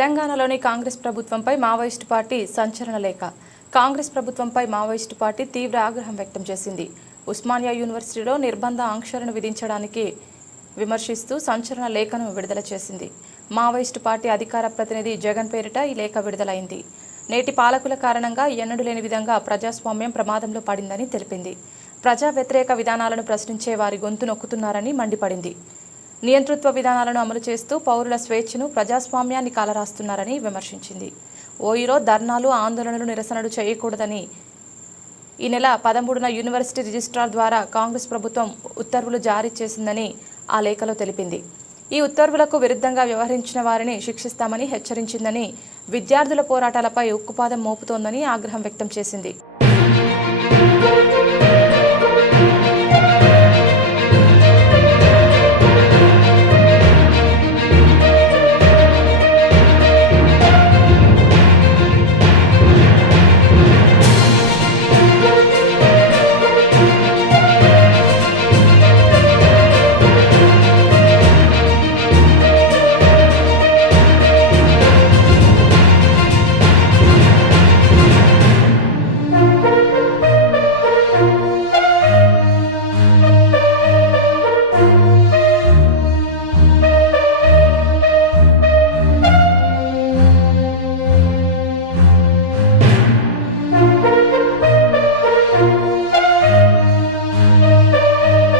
తెలంగాణలోని కాంగ్రెస్ ప్రభుత్వంపై Maoist party సంచలన లేఖ. కాంగ్రెస్ ప్రభుత్వంపై మావోయిస్టు పార్టీ తీవ్ర ఆగ్రహం వ్యక్తం చేసింది. ఉస్మానియా యూనివర్సిటీలో నిర్బంధ ఆంక్షలను విధించడానికి విమర్శిస్తూ సంచలన లేఖను విడుదల చేసింది. మావోయిస్టు పార్టీ అధికార ప్రతినిధి జగన్ పేరిట ఈ లేఖ విడుదలైంది. నేటి పాలకుల కారణంగా ఎన్నడూ లేని విధంగా ప్రజాస్వామ్యం ప్రమాదంలో పడిందని తెలిపింది. ప్రజా వ్యతిరేక విధానాలను ప్రశ్నించే వారి గొంతు నొక్కుతున్నారని మండిపడింది. నియంతృత్వ విధానాలను అమలు చేస్తూ పౌరుల స్వేచ్ఛను, ప్రజాస్వామ్యాన్ని కాలరాస్తున్నారని విమర్శించింది. ఓయిలో ధర్నాలు, ఆందోళనలు, నిరసనలు చేయకూడదని ఈ నెల 13న యూనివర్సిటీ రిజిస్ట్రార్ ద్వారా కాంగ్రెస్ ప్రభుత్వం ఉత్తర్వులు జారీ చేసిందని ఆ లేఖలో తెలిపింది. ఈ ఉత్తర్వులకు విరుద్ధంగా వ్యవహరించిన వారిని శిక్షిస్తామని హెచ్చరించిందని, విద్యార్థుల పోరాటాలపై ఉక్కుపాదం మోపుతోందని ఆగ్రహం వ్యక్తం చేసింది.